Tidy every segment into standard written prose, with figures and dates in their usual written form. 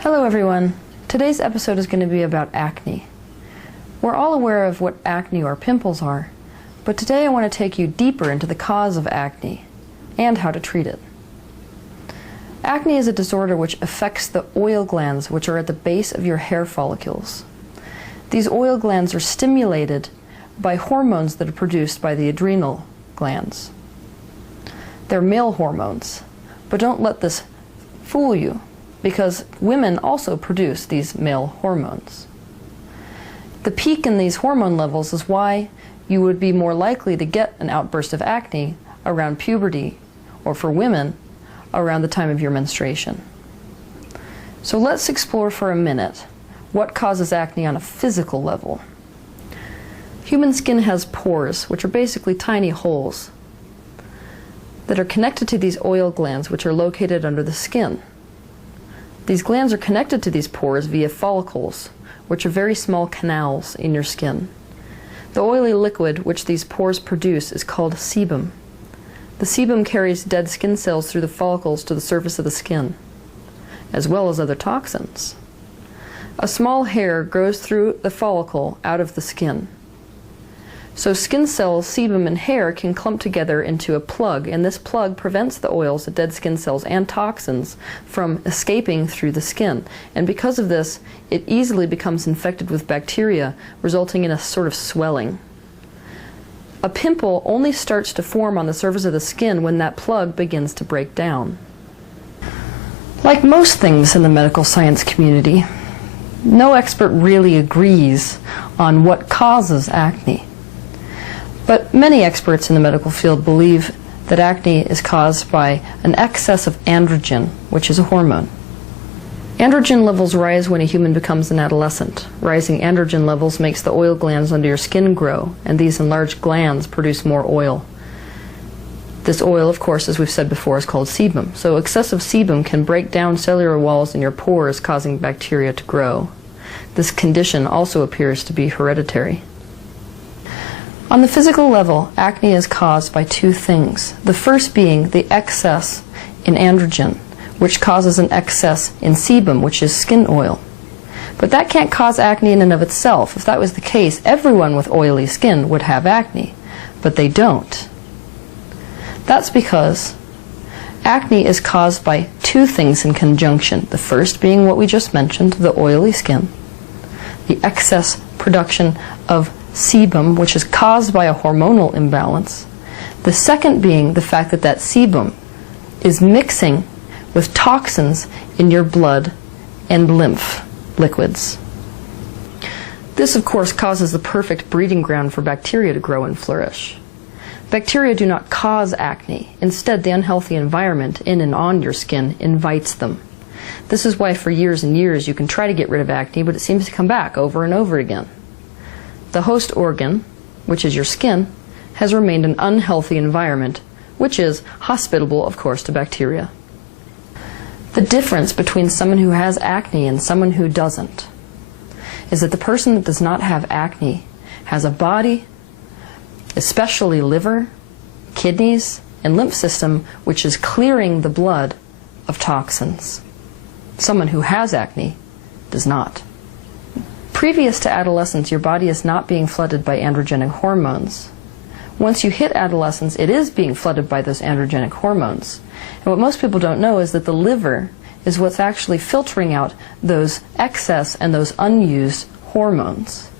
Hello everyone. Today's episode is going to be about acne. We're all aware of what acne or pimples are, but today I want to take you deeper into the cause of acne and how to treat it. Acne is a disorder which affects the oil glands which are at the base of your hair follicles. These oil glands are stimulated by hormones that are produced by the adrenal glands. They're male hormones, but don't let this fool you, because women also produce these male hormones. The peak in these hormone levels is why you would be more likely to get an outburst of acne around puberty, or for women, around the time of your menstruation. So let's explore for a minute what causes acne on a physical level. Human skin has pores, which are basically tiny holes that are connected to these oil glands, which are located under the skin. These glands are connected to these pores via follicles, which are very small canals in your skin. The oily liquid which these pores produce is called sebum. The sebum carries dead skin cells through the follicles to the surface of the skin, as well as other toxins. A small hair grows through the follicle out of the skin. So skin cells, sebum, and hair can clump together into a plug, and this plug prevents the oils, the dead skin cells, and toxins from escaping through the skin. And because of this, it easily becomes infected with bacteria, resulting in a sort of swelling. A pimple only starts to form on the surface of the skin when that plug begins to break down. Like most things in the medical science community, no expert really agrees on what causes acne. But many experts in the medical field believe that acne is caused by an excess of androgen, which is a hormone. Androgen levels rise when a human becomes an adolescent. Rising androgen levels makes the oil glands under your skin grow, and these enlarged glands produce more oil. This oil, of course, as we've said before, is called sebum. So excessive sebum can break down cellular walls in your pores, causing bacteria to grow. This condition also appears to be hereditary. On the physical level, acne is caused by two things. The first being the excess in androgen, which causes an excess in sebum, which is skin oil. But that can't cause acne in and of itself. If that was the case, everyone with oily skin would have acne, but they don't. That's because acne is caused by two things in conjunction. The first being what we just mentioned, the oily skin, the excess production of sebum, which is caused by a hormonal imbalance. The second being the fact that that sebum is mixing with toxins in your blood and lymph liquids. This, of course, causes the perfect breeding ground for bacteria to grow and flourish. Bacteria do not cause acne. Instead, the unhealthy environment in and on your skin invites them. This is why for years and years you can try to get rid of acne, but it seems to come back over and over again. The host organ, which is your skin, has remained an unhealthy environment, which is hospitable, of course, to bacteria. The difference between someone who has acne and someone who doesn't is that the person that does not have acne has a body, especially liver, kidneys, and lymph system, which is clearing the blood of toxins. Someone who has acne does not. Previous to adolescence, your body is not being flooded by androgenic hormones. Once you hit adolescence, it is being flooded by those androgenic hormones. And what most people don't know is that the liver is what's actually filtering out those excess and those unused hormones.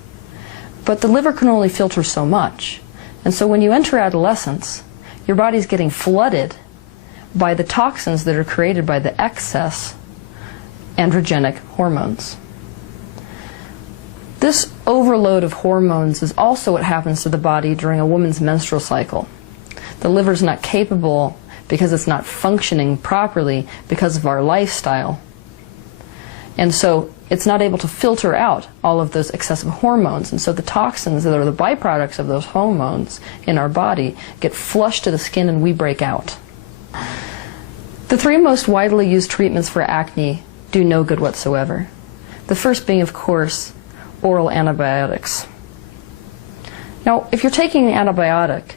But the liver can only filter so much. And so when you enter adolescence, your body's getting flooded by the toxins that are created by the excess androgenic hormones. This overload of hormones is also what happens to the body during a woman's menstrual cycle. The liver's not capable because it's not functioning properly because of our lifestyle. And so it's not able to filter out all of those excessive hormones. And so the toxins that are the byproducts of those hormones in our body get flushed to the skin and we break out. The three most widely used treatments for acne do no good whatsoever. The first being, of course, oral antibiotics. Now, if you're taking an antibiotic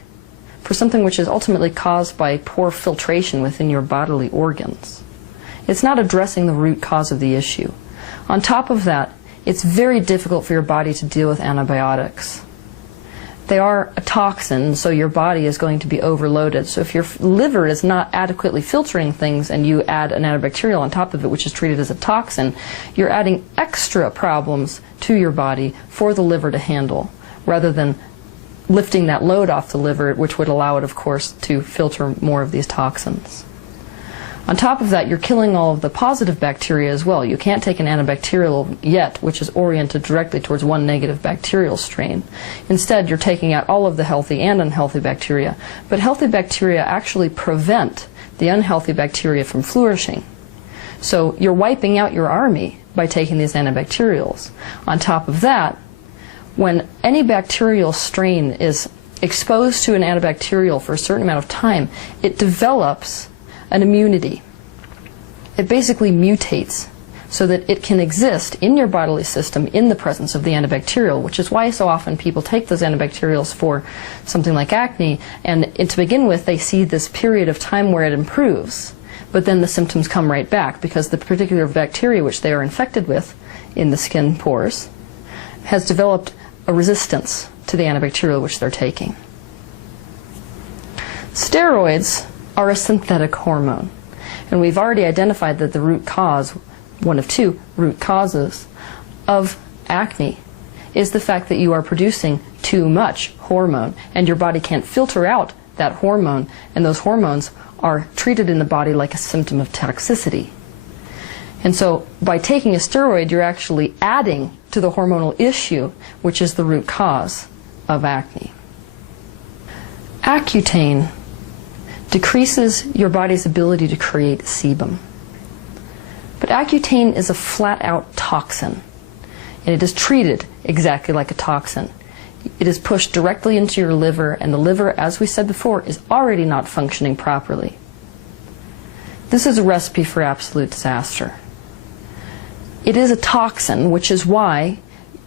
for something which is ultimately caused by poor filtration within your bodily organs, it's not addressing the root cause of the issue. On top of that, it's very difficult for your body to deal with antibiotics. They are a toxin, so your body is going to be overloaded. So if your liver is not adequately filtering things and you add an antibacterial on top of it, which is treated as a toxin, you're adding extra problems to your body for the liver to handle, rather than lifting that load off the liver, which would allow it, of course, to filter more of these toxins. On top of that, you're killing all of the positive bacteria as well. You can't take an antibacterial yet, which is oriented directly towards one negative bacterial strain. Instead, you're taking out all of the healthy and unhealthy bacteria. But healthy bacteria actually prevent the unhealthy bacteria from flourishing. So you're wiping out your army by taking these antibacterials. On top of that, when any bacterial strain is exposed to an antibacterial for a certain amount of time, it develops an immunity. It basically mutates so that it can exist in your bodily system in the presence of the antibacterial, which is why so often people take those antibacterials for something like acne, and to begin with they see this period of time where it improves, but then the symptoms come right back because the particular bacteria which they are infected with in the skin pores has developed a resistance to the antibacterial which they're taking. Steroids are a synthetic hormone, and we've already identified that the root cause, one of two root causes of acne, is the fact that you are producing too much hormone and your body can't filter out that hormone, and those hormones are treated in the body like a symptom of toxicity. And so by taking a steroid, you're actually adding to the hormonal issue, which is the root cause of acne. Accutane decreases your body's ability to create sebum. But Accutane is a flat-out toxin, and it is treated exactly like a toxin. It is pushed directly into your liver, and the liver, as we said before, is already not functioning properly. This is a recipe for absolute disaster. It is a toxin, which is why,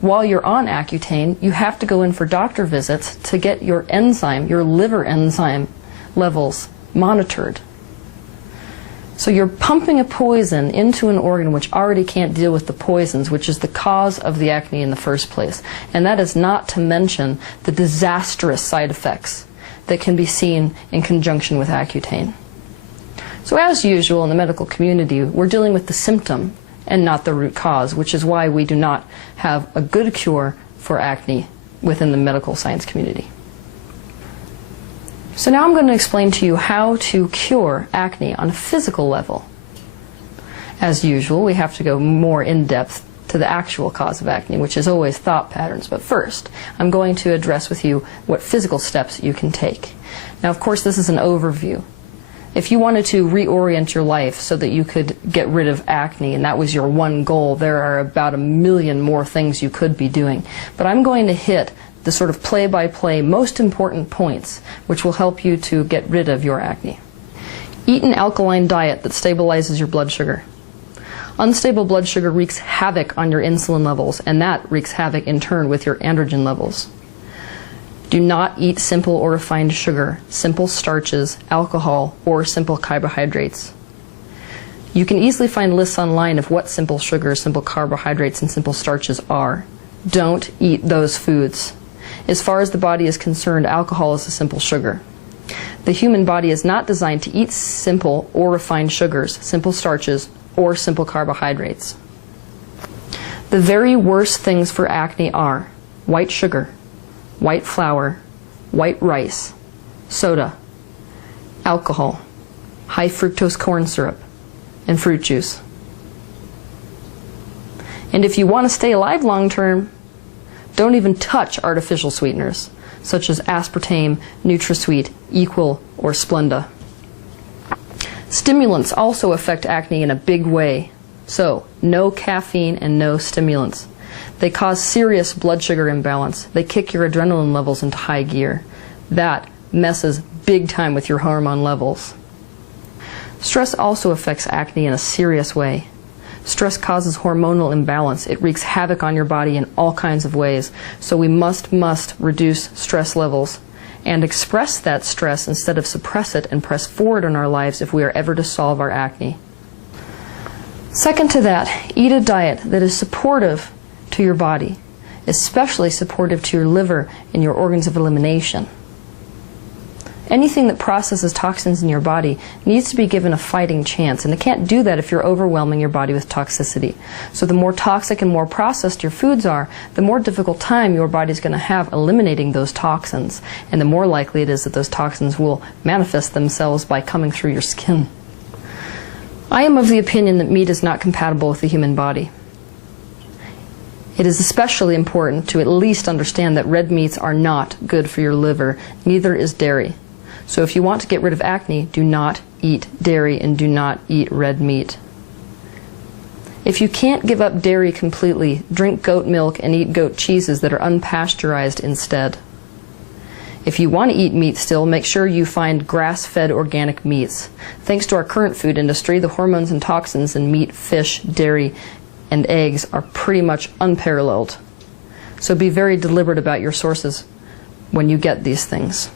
while you're on Accutane, you have to go in for doctor visits to get your enzyme, your liver enzyme levels monitored. So you're pumping a poison into an organ which already can't deal with the poisons, which is the cause of the acne in the first place. And that is not to mention the disastrous side effects that can be seen in conjunction with Accutane. So as usual in the medical community, we're dealing with the symptom and not the root cause, which is why we do not have a good cure for acne within the medical science community. So now I'm going to explain to you how to cure acne on a physical level. As usual, we have to go more in depth to the actual cause of acne, which is always thought patterns. But first, I'm going to address with you what physical steps you can take. Now, of course, this is an overview. If you wanted to reorient your life so that you could get rid of acne, and that was your one goal, there are about 1 million more things you could be doing. But I'm going to hit the sort of play-by-play most important points which will help you to get rid of your acne. Eat an alkaline diet that stabilizes your blood sugar. Unstable blood sugar wreaks havoc on your insulin levels, and that wreaks havoc in turn with your androgen levels. Do not eat simple or refined sugar, simple starches, alcohol, or simple carbohydrates. You can easily find lists online of what simple sugars, simple carbohydrates, and simple starches are. Don't eat those foods. As far as the body is concerned, alcohol is a simple sugar. The human body is not designed to eat simple or refined sugars, simple starches, or simple carbohydrates. The very worst things for acne are white sugar, white flour, white rice, soda, alcohol, high fructose corn syrup, and fruit juice. And if you want to stay alive long term, don't even touch artificial sweeteners, such as aspartame, NutraSweet, Equal, or Splenda. Stimulants also affect acne in a big way. So, no caffeine and no stimulants. They cause serious blood sugar imbalance. They kick your adrenaline levels into high gear. That messes big time with your hormone levels. Stress also affects acne in a serious way. Stress causes hormonal imbalance. It wreaks havoc on your body in all kinds of ways. So we must reduce stress levels and express that stress instead of suppress it and press forward in our lives if we are ever to solve our acne. Second to that, eat a diet that is supportive to your body, especially supportive to your liver and your organs of elimination. Anything that processes toxins in your body needs to be given a fighting chance, and it can't do that if you're overwhelming your body with toxicity. So the more toxic and more processed your foods are, the more difficult time your body's going to have eliminating those toxins, and the more likely it is that those toxins will manifest themselves by coming through your skin. I am of the opinion that meat is not compatible with the human body. It is especially important to at least understand that red meats are not good for your liver, neither is dairy. So if you want to get rid of acne, do not eat dairy and do not eat red meat. If you can't give up dairy completely, drink goat milk and eat goat cheeses that are unpasteurized instead. If you want to eat meat still, make sure you find grass-fed organic meats. Thanks to our current food industry, the hormones and toxins in meat, fish, dairy, and eggs are pretty much unparalleled. So be very deliberate about your sources when you get these things.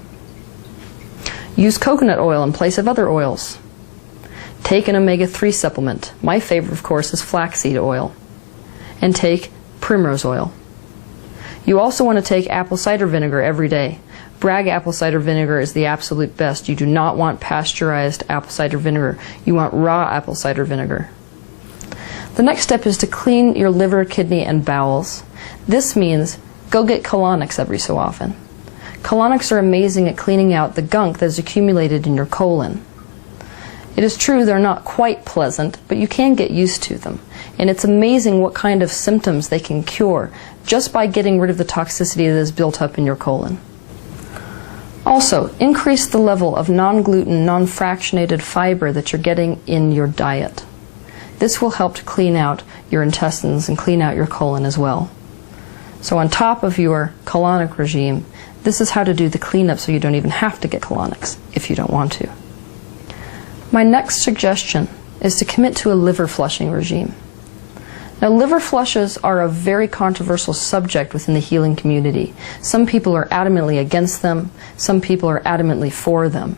Use coconut oil in place of other oils. Take an omega-3 supplement. My favorite, of course, is flaxseed oil. And take primrose oil. You also want to take apple cider vinegar every day. Bragg apple cider vinegar is the absolute best. You do not want pasteurized apple cider vinegar. You want raw apple cider vinegar. The next step is to clean your liver, kidney, and bowels. This means go get colonics every so often. Colonics are amazing at cleaning out the gunk that is accumulated in your colon. It is true they're not quite pleasant, but you can get used to them. And it's amazing what kind of symptoms they can cure just by getting rid of the toxicity that is built up in your colon. Also, increase the level of non-gluten, non-fractionated fiber that you're getting in your diet. This will help to clean out your intestines and clean out your colon as well. So on top of your colonic regime, this is how to do the cleanup so you don't even have to get colonics if you don't want to. My next suggestion is to commit to a liver flushing regime. Now, liver flushes are a very controversial subject within the healing community. Some people are adamantly against them, some people are adamantly for them.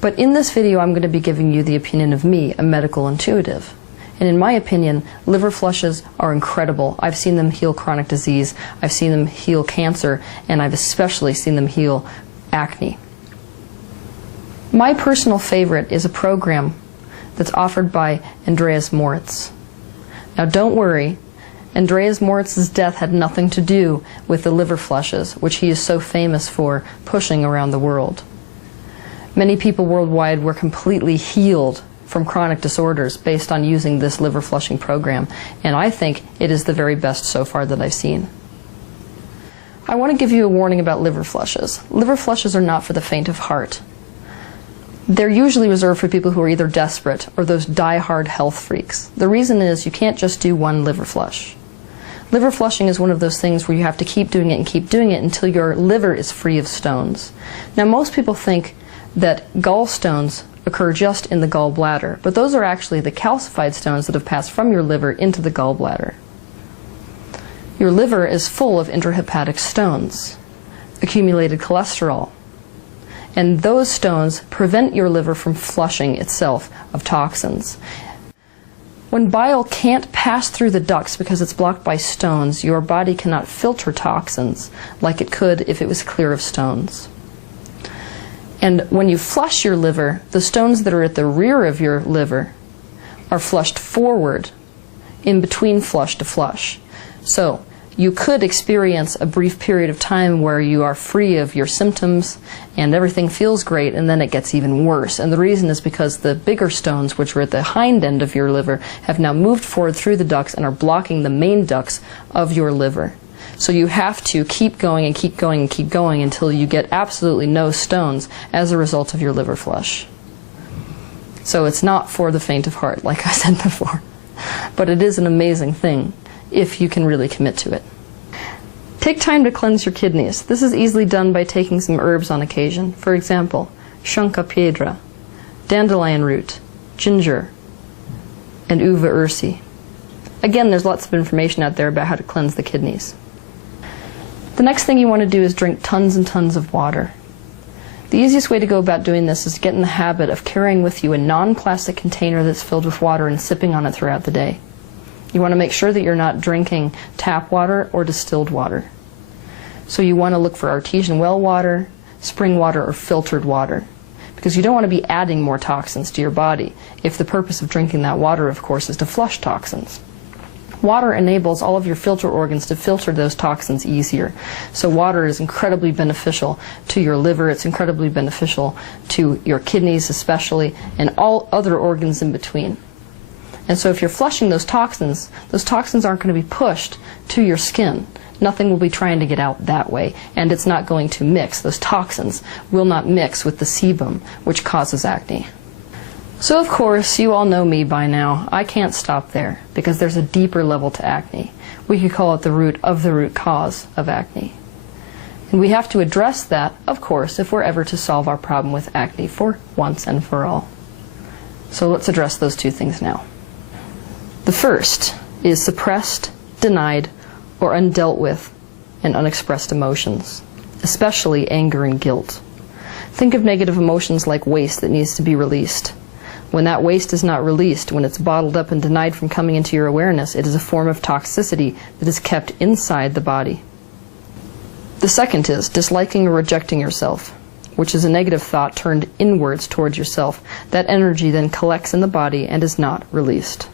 But in this video, I'm going to be giving you the opinion of me, a medical intuitive. And in my opinion, liver flushes are incredible. I've seen them heal chronic disease, I've seen them heal cancer, and I've especially seen them heal acne. My personal favorite is a program that's offered by Andreas Moritz. Now don't worry, Andreas Moritz's death had nothing to do with the liver flushes, which he is so famous for pushing around the world. Many people worldwide were completely healed from chronic disorders based on using this liver flushing program, and I think it is the very best so far that I've seen. I want to give you a warning about liver flushes. Liver flushes are not for the faint of heart. They're usually reserved for people who are either desperate or those die-hard health freaks. The reason is you can't just do one liver flush. Liver flushing is one of those things where you have to keep doing it and keep doing it until your liver is free of stones. Now, most people think that gallstones occur just in the gallbladder, but those are actually the calcified stones that have passed from your liver into the gallbladder. Your liver is full of intrahepatic stones, accumulated cholesterol, and those stones prevent your liver from flushing itself of toxins. When bile can't pass through the ducts because it's blocked by stones, your body cannot filter toxins like it could if it was clear of stones. And when you flush your liver, the stones that are at the rear of your liver are flushed forward in between flush to flush. So you could experience a brief period of time where you are free of your symptoms and everything feels great, and then it gets even worse. And the reason is because the bigger stones, which were at the hind end of your liver, have now moved forward through the ducts and are blocking the main ducts of your liver. So you have to keep going and keep going and keep going until you get absolutely no stones as a result of your liver flush. So it's not for the faint of heart, like I said before. But it is an amazing thing if you can really commit to it. Take time to cleanse your kidneys. This is easily done by taking some herbs on occasion. For example, shunka piedra, dandelion root, ginger, and uva ursi. Again, there's lots of information out there about how to cleanse the kidneys. The next thing you want to do is drink tons and tons of water. The easiest way to go about doing this is to get in the habit of carrying with you a non-plastic container that's filled with water and sipping on it throughout the day. You want to make sure that you're not drinking tap water or distilled water. So you want to look for artesian well water, spring water, or filtered water, because you don't want to be adding more toxins to your body if the purpose of drinking that water, of course, is to flush toxins. Water enables all of your filter organs to filter those toxins easier. So water is incredibly beneficial to your liver, it's incredibly beneficial to your kidneys especially, and all other organs in between. And so if you're flushing those toxins aren't going to be pushed to your skin. Nothing will be trying to get out that way, and it's not going to mix. Those toxins will not mix with the sebum, which causes acne. So of course, you all know me by now. I can't stop there, because there's a deeper level to acne. We could call it the root of the root cause of acne. And we have to address that, of course, if we're ever to solve our problem with acne for once and for all. So let's address those two things now. The first is suppressed, denied, or undealt with and unexpressed emotions, especially anger and guilt. Think of negative emotions like waste that needs to be released. When that waste is not released, when it's bottled up and denied from coming into your awareness, it is a form of toxicity that is kept inside the body. The second is disliking or rejecting yourself, which is a negative thought turned inwards towards yourself. That energy then collects in the body and is not released.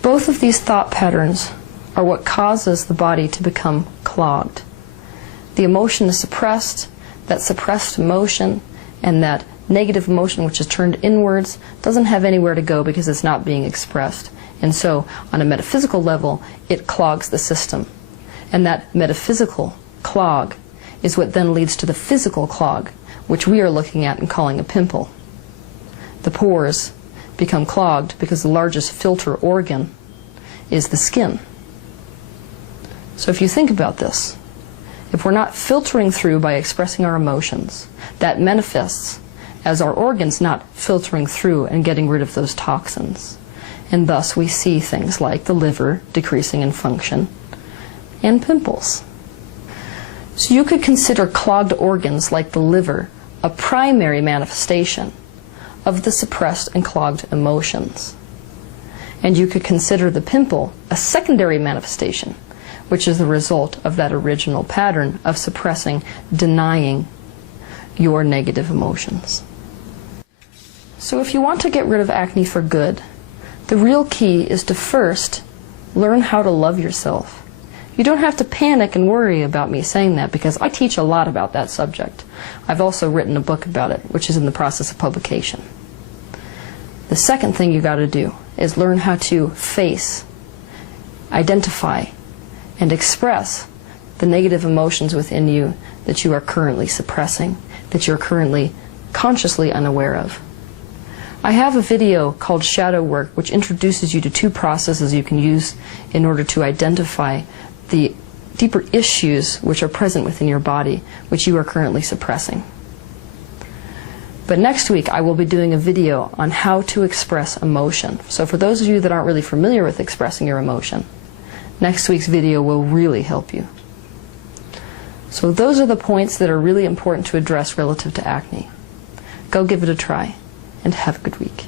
Both of these thought patterns are what causes the body to become clogged. The emotion is suppressed, that suppressed emotion and that negative emotion which is turned inwards doesn't have anywhere to go because it's not being expressed. And so, on a metaphysical level, it clogs the system. And that metaphysical clog is what then leads to the physical clog, which we are looking at and calling a pimple. The pores become clogged because the largest filter organ is the skin. So if you think about this, if we're not filtering through by expressing our emotions, that manifests as our organs not filtering through and getting rid of those toxins. And thus we see things like the liver decreasing in function and pimples. So you could consider clogged organs like the liver a primary manifestation of the suppressed and clogged emotions. And you could consider the pimple a secondary manifestation, which is the result of that original pattern of suppressing, denying your negative emotions. So if you want to get rid of acne for good, the real key is to first learn how to love yourself. You don't have to panic and worry about me saying that, because I teach a lot about that subject. I've also written a book about it, which is in the process of publication. The second thing you got to do is learn how to face, identify, and express the negative emotions within you that you are currently suppressing, that you're currently consciously unaware of. I have a video called Shadow Work, which introduces you to two processes you can use in order to identify the deeper issues which are present within your body, which you are currently suppressing. But next week I will be doing a video on how to express emotion. So for those of you that aren't really familiar with expressing your emotion, next week's video will really help you. So those are the points that are really important to address relative to acne. Go give it a try, and have a good week.